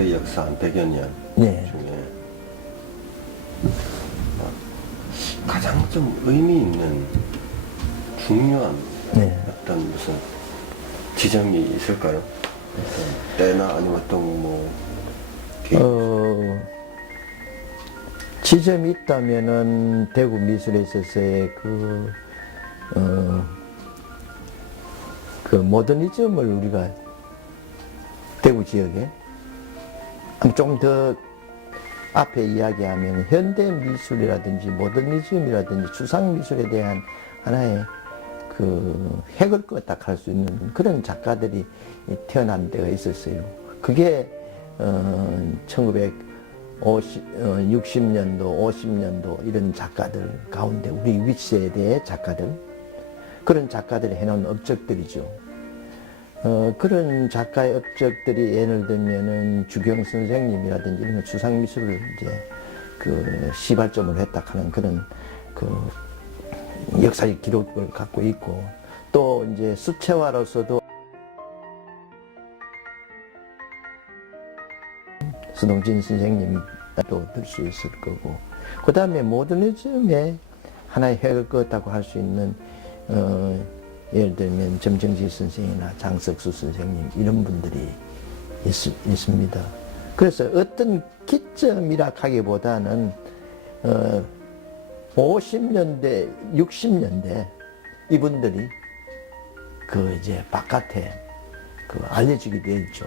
미술의 역사 한 100여 년 네. 중에 가장 좀 의미 있는 중요한 네. 어떤 무슨 지점이 있을까요? 어떤 때나 아니면 어떤 뭐 지점이 있다면은 대구 미술에 있어서의 그 모더니즘을 우리가 대구 지역에 좀 더 앞에 이야기하면 현대 미술이라든지 모더니즘이라든지 추상 미술에 대한 하나의 그 핵을 껐다 할 수 있는 그런 작가들이 태어난 데가 있었어요. 그게 1960년도, 50년도 이런 작가들 가운데 우리 윗세대의 작가들, 그런 작가들이 해놓은 업적들이죠. 그런 작가의 업적들이 예를 들면은 주경 선생님이라든지 이런 추상미술을 이제 그 시발점으로 했다 하는 그런 그 역사적 기록을 갖고 있고, 또 이제 수채화로서도 서동진 선생님도 들 수 있을 거고, 그 다음에 모더니즘에 하나의 핵을 껐다고 할 수 있는 예를 들면 점정지 선생이나 장석수 선생님 이런 분들이 있습니다. 그래서 어떤 기점이라 하기보다는 50년대, 60년대 이분들이 그 이제 바깥에 그 알려지게 되었죠.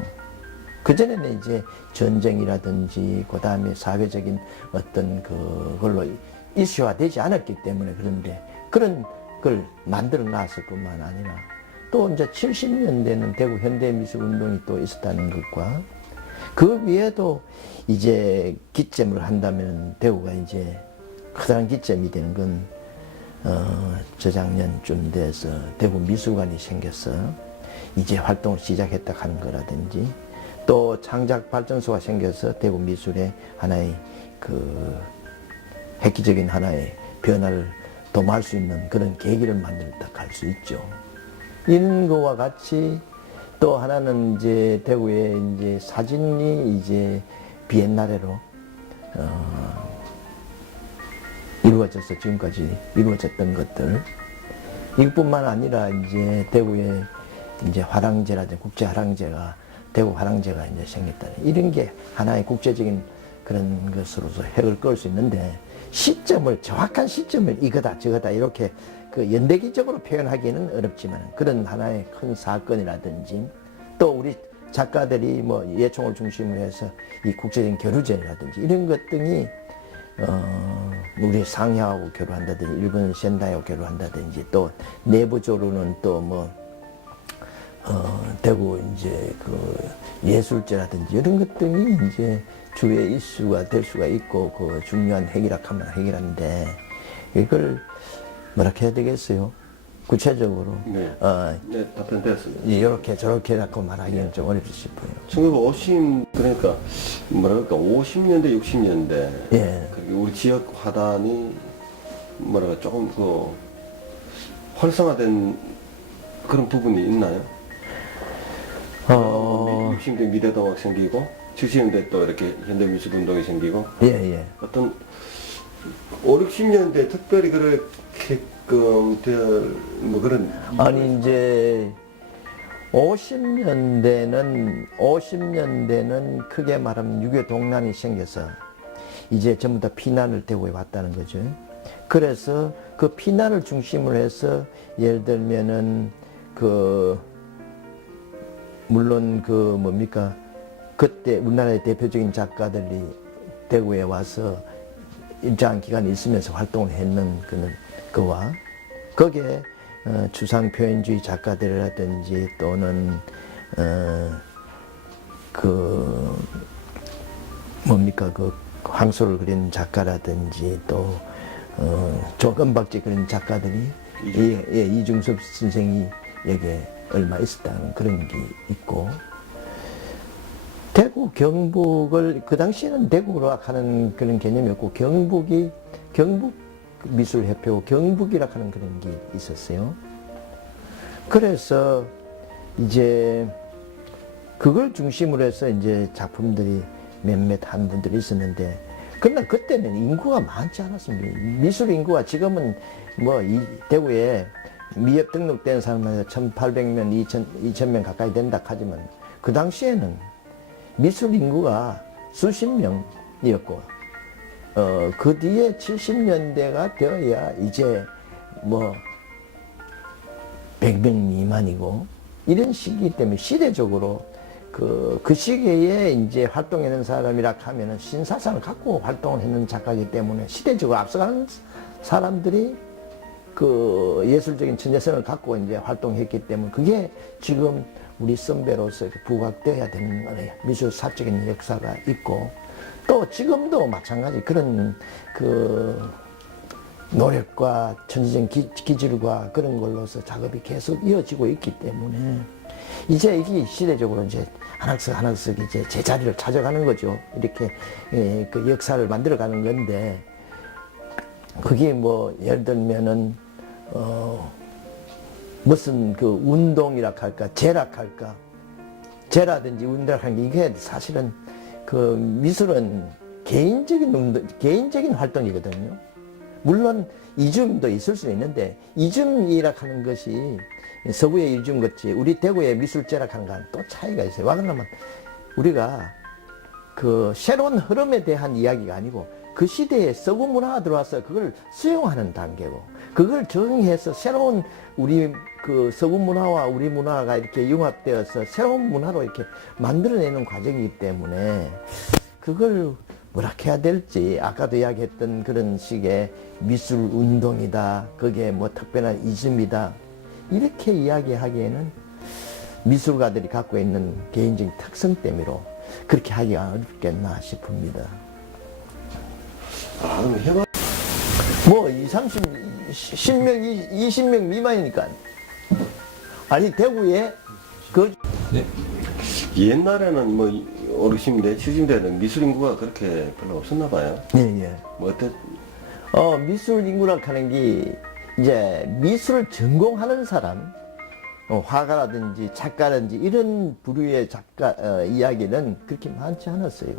그전에는 이제 전쟁이라든지 그 다음에 사회적인 어떤 그걸로 이슈화되지 않았기 때문에, 그런데 그런 걸 만들어 놨을 뿐만 아니라 또 이제 70년대는 대구 현대미술운동이 또 있었다는 것과 그 위에도 이제 기점을 한다면 대구가 이제 커다란 기점이 되는 건 저작년쯤 돼서 대구 미술관이 생겨서 이제 활동을 시작했다 하는 거라든지, 또 창작 발전소가 생겨서 대구 미술의 하나의 그 획기적인 하나의 변화를 도모할 수 있는 그런 계기를 만들었다 할 수 있죠. 이런 거와 같이 또 하나는 이제 대구에 이제 사진이 이제 비엔나레로 이루어져서 지금까지 이루어졌던 것들, 이것뿐만 아니라 이제 대구에 이제 화랑제라든지 국제 화랑제가, 대구 화랑제가 이제 생겼다는 이런 게 하나의 국제적인 그런 것으로서 핵을 끌 수 있는데, 시점을, 정확한 시점을 이거다 저거다 이렇게 그 연대기적으로 표현하기는 어렵지만 그런 하나의 큰 사건이라든지, 또 우리 작가들이 뭐 예총을 중심으로 해서 이 국제적인 교류제라든지 이런 것 등이 우리 상해하고 교류한다든지 일본 센다이하고 교류한다든지, 또 내부적으로는 또 뭐 대구 이제 그 예술제라든지 이런 것 등이 이제 주의 이슈가 될 수가 있고, 그 중요한 핵이라 하면 핵이란데, 이걸 뭐라 해야 되겠어요? 구체적으로 네, 답변되었습니다. 이렇게 저렇게 라고 말하기는 좀 어렵지 싶어요. 1950, 그러니까 뭐랄까 50년대 60년대 예. 우리 지역 화단이 뭐랄까 조금 그 활성화된 그런 부분이 있나요? 60년대 미대동학 생기고 70년대 또 이렇게 현대미술운동이 생기고, 예. 어떤 5, 60년대 특별히 그렇게끔 될 뭐 그런, 아니 이제 50년대는 크게 말하면 유교 동란이 생겨서 이제 전부 다 피난을 대구에 왔다는 거죠. 그래서 그 피난을 중심으로 해서 예를 들면은 그 물론 그 뭡니까 그때 우리나라의 대표적인 작가들이 대구에 와서 일정한 기간 있으면서 활동을 했는 그와 거기에 추상 표현주의 작가들이라든지 또는 그 뭡니까 그 황소를 그린 작가라든지 또 조금박지 그린 작가들이 이중섭 선생이 여기에 얼마 있었다는 그런 게 있고, 대구 경북을 그 당시에는 대구로 하는 그런 개념이었고, 경북 미술협회 경북이라 하는 그런 게 있었어요. 그래서 이제 그걸 중심으로 해서 이제 작품들이 몇몇 한 분들이 있었는데, 그러나 그때는 인구가 많지 않았습니다. 미술 인구가 지금은 뭐 이 대구에 미협 등록된 사람은 1,800명, 2,000명 가까이 된다 하지만 그 당시에는 미술 인구가 수십 명이었고, 그 뒤에 70년대가 되어야 이제 뭐 100명 미만이고 이런 시기이기 때문에 시대적으로 그 시기에 이제 활동하는 사람이라 하면은 신사상을 갖고 활동을 했는 작가이기 때문에 시대적으로 앞서가는 사람들이 그 예술적인 천재성을 갖고 이제 활동했기 때문에 그게 지금 우리 선배로서 부각되어야 되는 거예요. 미술 사적인 역사가 있고 또 지금도 마찬가지 그런 그 노력과 천재적인 기질과 그런 걸로서 작업이 계속 이어지고 있기 때문에 이제 이게 시대적으로 이제 하나씩 이제 제자리를 찾아가는 거죠. 이렇게 그 역사를 만들어가는 건데 그게 뭐 예를 들면은 무슨 그 운동이라 할까 재락할까 재라든지 운동하는 게 이게 사실은 그 미술은 개인적인 운동, 개인적인 활동이거든요. 물론 이중도 있을 수 있는데 이중이라 하는 것이 서구의 이중 같이 우리 대구의 미술제락 하는 거는 또 차이가 있어요. 와 그러면 우리가 그 새로운 흐름에 대한 이야기가 아니고 그 시대에 서구 문화가 들어와서 그걸 수용하는 단계고 그걸 적응해서 새로운 우리 그 서구 문화와 우리 문화가 이렇게 융합되어서 새로운 문화로 이렇게 만들어내는 과정이기 때문에 그걸 뭐라 해야 될지 아까도 이야기했던 그런 식의 미술 운동이다. 그게 뭐 특별한 이즘이다. 이렇게 이야기하기에는 미술가들이 갖고 있는 개인적인 특성 때문에 그렇게 하기가 어렵겠나 싶습니다. 아, 그럼 해봐. 뭐 10명, 20명 미만이니까. 아니 대구에 그 네. 옛날에는 뭐 어르신들, 70대는 미술 인구가 그렇게 별로 없었나 봐요. 예. 뭐 어때? 미술 인구라 하는 게 이제 미술을 전공하는 사람, 화가라든지 작가라든지 이런 부류의 작가 이야기는 그렇게 많지 않았어요.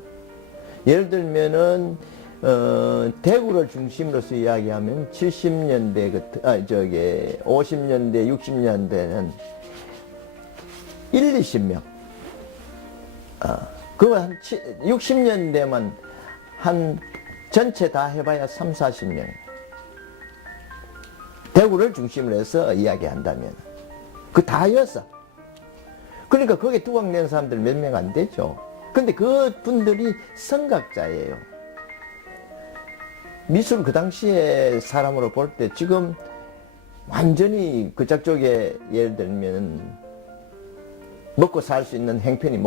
예를 들면은 대구를 중심으로서 이야기하면 70년대 50년대 60년대는 1, 20명. 그거 한 60년대만 한 전체 다 해봐야 3, 40명. 대구를 중심으로 해서 이야기한다면 그 다였어. 그러니까 거기에 두각낸 사람들 몇 명 안 되죠. 근데 그 분들이 성각자예요. 미술 그 당시에 사람으로 볼 때 지금 완전히 그쪽 쪽에 예를 들면 먹고 살 수 있는 형편이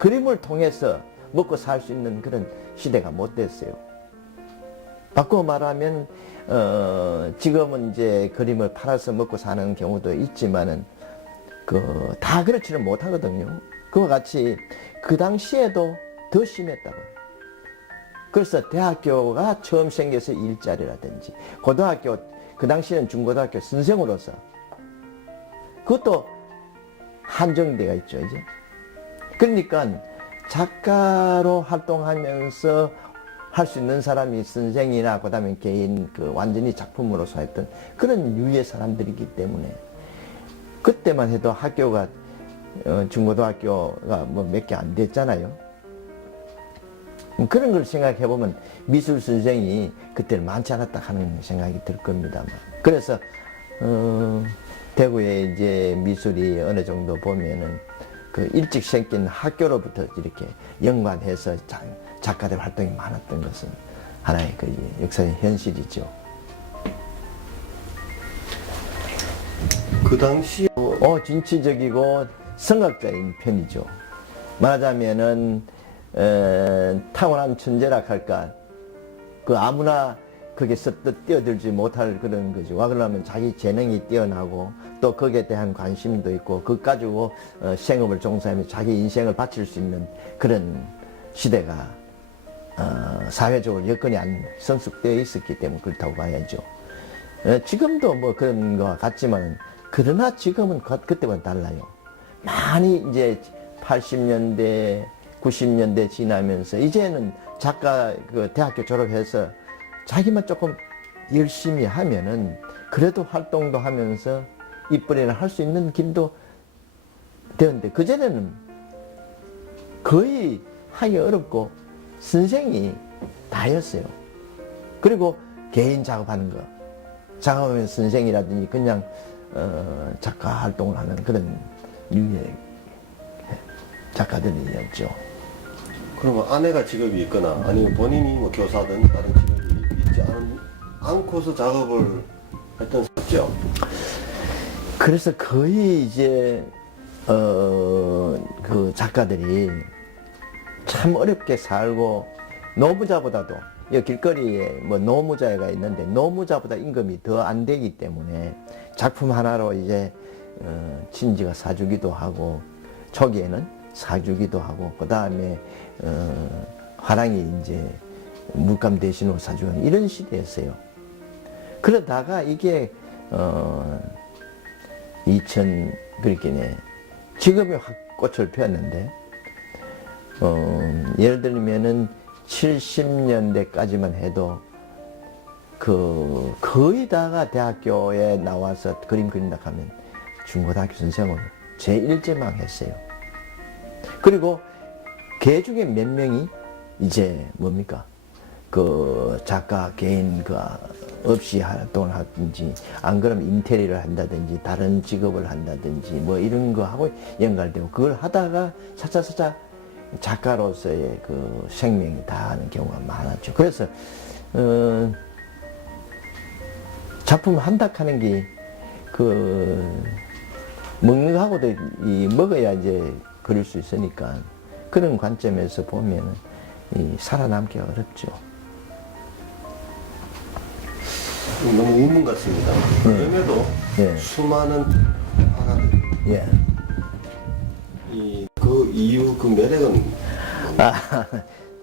그림을 통해서 먹고 살 수 있는 그런 시대가 못 됐어요. 바꿔 말하면 지금은 이제 그림을 팔아서 먹고 사는 경우도 있지만은 다 그렇지는 못하거든요. 그와 같이 그 당시에도 더 심했다고. 그래서 대학교가 처음 생겨서 일자리라든지 고등학교 그 당시에는 중고등학교 선생으로서 그것도 한정되어 있죠 이제. 그러니까 작가로 활동하면서 할 수 있는 사람이 선생이나 그다음에 개인 완전히 작품으로서 했던 그런 유의 사람들이기 때문에 그때만 해도 학교가 중고등학교가 뭐 몇 개 안 됐잖아요. 그런 걸 생각해 보면 미술 선생이 그때는 많지 않았다 하는 생각이 들 겁니다만. 그래서 대구에 이제 미술이 어느 정도 보면은 그 일찍 생긴 학교로부터 이렇게 연관해서 작가들 활동이 많았던 것은 하나의 그 역사의 현실이죠. 그 당시에 진취적이고 성각자인 편이죠. 말하자면은 타고난 천재라 할까 그 아무나 거기서 뛰어들지 못할 그런 거죠. 와 그러면 자기 재능이 뛰어나고 또 거기에 대한 관심도 있고 그것 가지고 생업을 종사하며 자기 인생을 바칠 수 있는 그런 시대가 사회적으로 여건이 안 성숙되어 있었기 때문에 그렇다고 봐야죠. 지금도 뭐 그런 것 같지만 그러나 지금은 그때와는 달라요. 많이 이제 80년대, 90년대 지나면서 이제는 작가 그 대학교 졸업해서 자기만 조금 열심히 하면은 그래도 활동도 하면서 입벌이나 할 수 있는 길도 되었는데 그전에는 거의 하기 어렵고 선생이 다였어요. 그리고 개인 작업하는 거. 작업하면 선생이라든지 그냥 작가 활동을 하는 그런 유의 작가들이었죠. 그러면 아내가 직업이 있거나 아니면 본인이 뭐 교사든 다른 직업이 있지 않고서 작업을 했던 었죠. 그래서 거의 이제 그 작가들이 참 어렵게 살고 노무자보다도 이 길거리에 뭐 노무자가 있는데 노무자보다 임금이 더 안 되기 때문에 작품 하나로 이제 친지가 사주기도 하고 초기에는 사주기도 하고 그 다음에 화랑이 이제 물감 대신으로 사주는 이런 시대였어요. 그러다가 이게 2000그렇게네 지금이 확 꽃을 피웠는데 예를 들면은 70년대까지만 해도 그 거의 다가 대학교에 나와서 그림 그린다 하면 중고등학교 선생을 제1제망 했어요. 그리고 걔 중에 몇 명이 이제 뭡니까 그 작가 개인 그 없이 활동을 하든지 안 그러면 인테리어를 한다든지 다른 직업을 한다든지 뭐 이런 거 하고 연관되고 그걸 하다가 차차차차 작가로서의 그 생명이 다하는 경우가 많았죠. 그래서 작품을 한다 하는 게 그 먹는 거하고도 먹어야 이제 그릴 수 있으니까 그런 관점에서 보면 살아남기가 어렵죠. 너무 의문 같습니다. 그럼에도 수많은 화가들 그 이유 그 매력은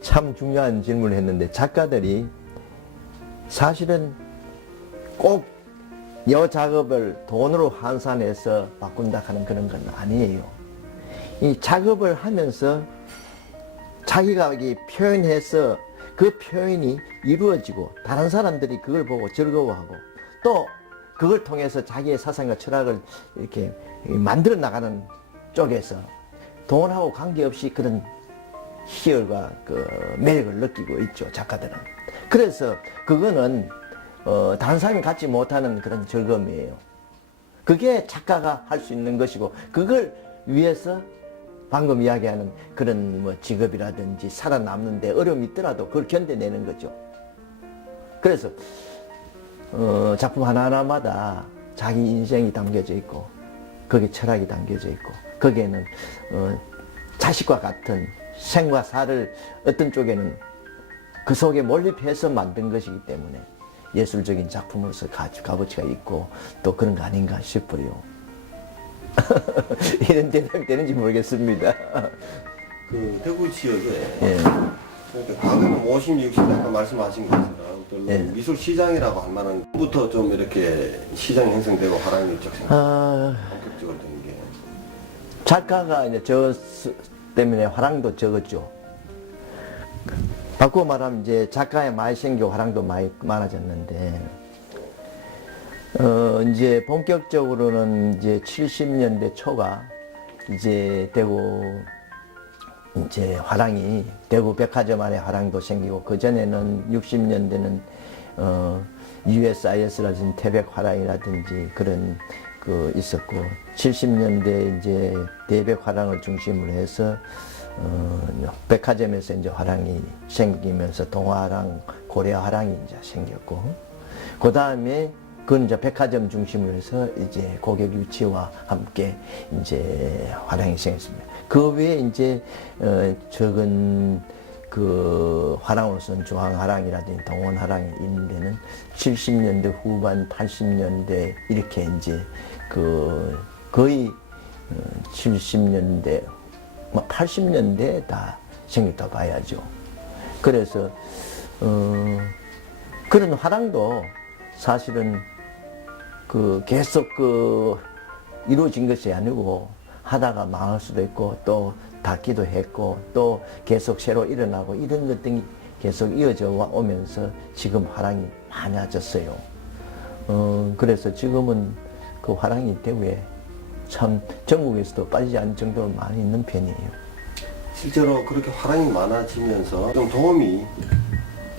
참 중요한 질문을 했는데 작가들이 사실은 꼭 이 작업을 돈으로 환산해서 바꾼다 하는 그런 건 아니에요. 이 작업을 하면서 자기가 표현해서 그 표현이 이루어지고 다른 사람들이 그걸 보고 즐거워하고 또 그걸 통해서 자기의 사상과 철학을 이렇게 만들어 나가는 쪽에서 돈하고 관계없이 그런 희열과 그 매력을 느끼고 있죠, 작가들은. 그래서 그거는 다른 사람이 갖지 못하는 그런 즐거움이에요. 그게 작가가 할 수 있는 것이고 그걸 위해서 방금 이야기하는 그런 뭐 직업이라든지 살아남는데 어려움이 있더라도 그걸 견뎌내는 거죠. 그래서 작품 하나하나마다 자기 인생이 담겨져 있고 거기에 철학이 담겨져 있고 거기에는 자식과 같은 생과 사를 어떤 쪽에는 그 속에 몰입해서 만든 것이기 때문에 예술적인 작품으로서 값어치가 있고 또 그런 거 아닌가 싶어요. 이런 대답이 되는지 모르겠습니다. 그 대구 지역에 그러니까 과거는 50, 60 아까 말씀하신 것처럼 미술 시장이라고 할 만한 부터 좀 이렇게 시장이 형성되고 화랑이 쪽 본격적으로 된 게 작가가 이제 저 때문에 화랑도 적었죠. 바꾸어 말하면 이제 작가의 많이 생기고 화랑도 많이 많아졌는데 이제 본격적으로는 이제 70년대 초가 이제 대구 이제 화랑이 대구 백화점 안에 화랑도 생기고 그 전에는 60년대는 USIS라든지 태백 화랑이라든지 그런 그 있었고 70년대 이제 대백 화랑을 중심으로 해서 백화점에서 이제 화랑이 생기면서 동화랑 고려 화랑이 이제 생겼고 그 다음에 그건 이제 백화점 중심으로 해서 이제 고객 유치와 함께 이제 화랑이 생겼습니다. 그 외에 이제 적은 그 화랑으로서는 중앙화랑이라든지 동원화랑이 있는 데는 70년대 후반, 80년대 이렇게 이제 그 거의 70년대, 80년대 다 생겼다 봐야죠. 그래서 그런 화랑도 사실은 그 계속 그 이루어진 것이 아니고 하다가 망할 수도 있고 또 닿기도 했고 또 계속 새로 일어나고 이런 것들이 계속 이어져 오면서 지금 화랑이 많아졌어요. 그래서 지금은 그 화랑이 대구에 참 전국에서도 빠지지 않을 정도로 많이 있는 편이에요. 실제로 그렇게 화랑이 많아지면서 좀 도움이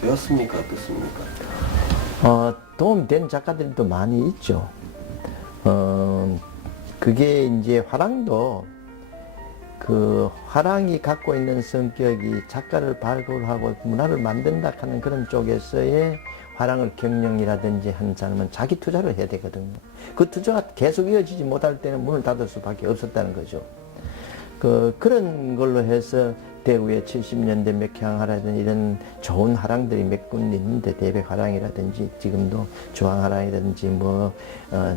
되었습니까? 어떻습니까? 도움된 작가들도 많이 있죠. 그게 이제 화랑도 그 화랑이 갖고 있는 성격이 작가를 발굴하고 문화를 만든다 하는 그런 쪽에서의 화랑을 경영이라든지 하는 사람은 자기 투자를 해야 되거든요. 그 투자가 계속 이어지지 못할 때는 문을 닫을 수밖에 없었다는 거죠. 그런 걸로 해서 대구의 70년대 맥향화라든지 이런 좋은 화랑들이 몇 군데 있는데 대백화랑이라든지 지금도 주황화랑이라든지 뭐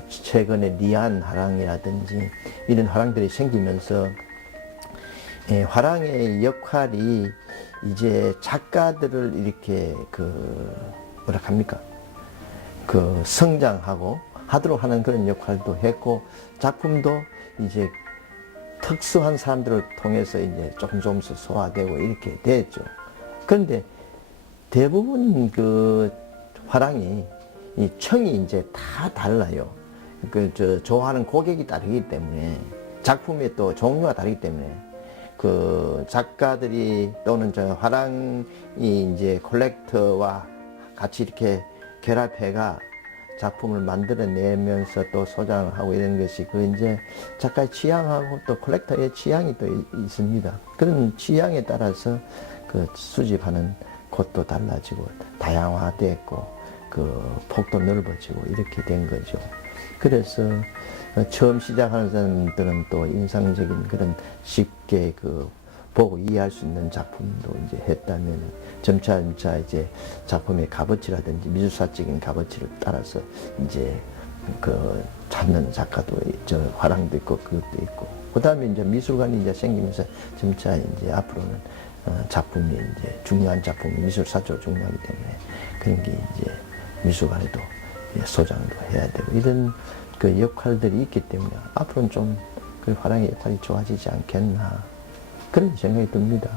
최근에 리안화랑이라든지 이런 화랑들이 생기면서 화랑의 역할이 이제 작가들을 이렇게 뭐라 합니까? 성장하고 하도록 하는 그런 역할도 했고 작품도 이제 특수한 사람들을 통해서 이제 조금씩 소화되고 이렇게 됐죠. 그런데 대부분 그 화랑이 이 청이 이제 다 달라요. 좋아하는 고객이 다르기 때문에 작품의 또 종류가 다르기 때문에 그 작가들이 또는 저 화랑이 이제 콜렉터와 같이 이렇게 결합해가 작품을 만들어내면서 또 소장을 하고 이런 것이 이제 작가의 취향하고 또 콜렉터의 취향이 또 있습니다. 그런 취향에 따라서 그 수집하는 곳도 달라지고 다양화됐고 그 폭도 넓어지고 이렇게 된 거죠. 그래서 처음 시작하는 사람들은 또 인상적인 그런 쉽게 보고 이해할 수 있는 작품도 이제 했다면 점차 이제 작품의 값어치라든지 미술사적인 값어치를 따라서 이제 찾는 작가도 화랑도 있고 그것도 있고 그 다음에 이제 미술관이 이제 생기면서 점차 이제 앞으로는 작품이 이제 중요한 작품이 미술사적으로 중요하기 때문에 그런 게 이제 미술관에도 소장도 해야 되고 이런 그 역할들이 있기 때문에 앞으로는 좀 그 화랑의 역할이 좋아지지 않겠나 그런 생각이 듭니다.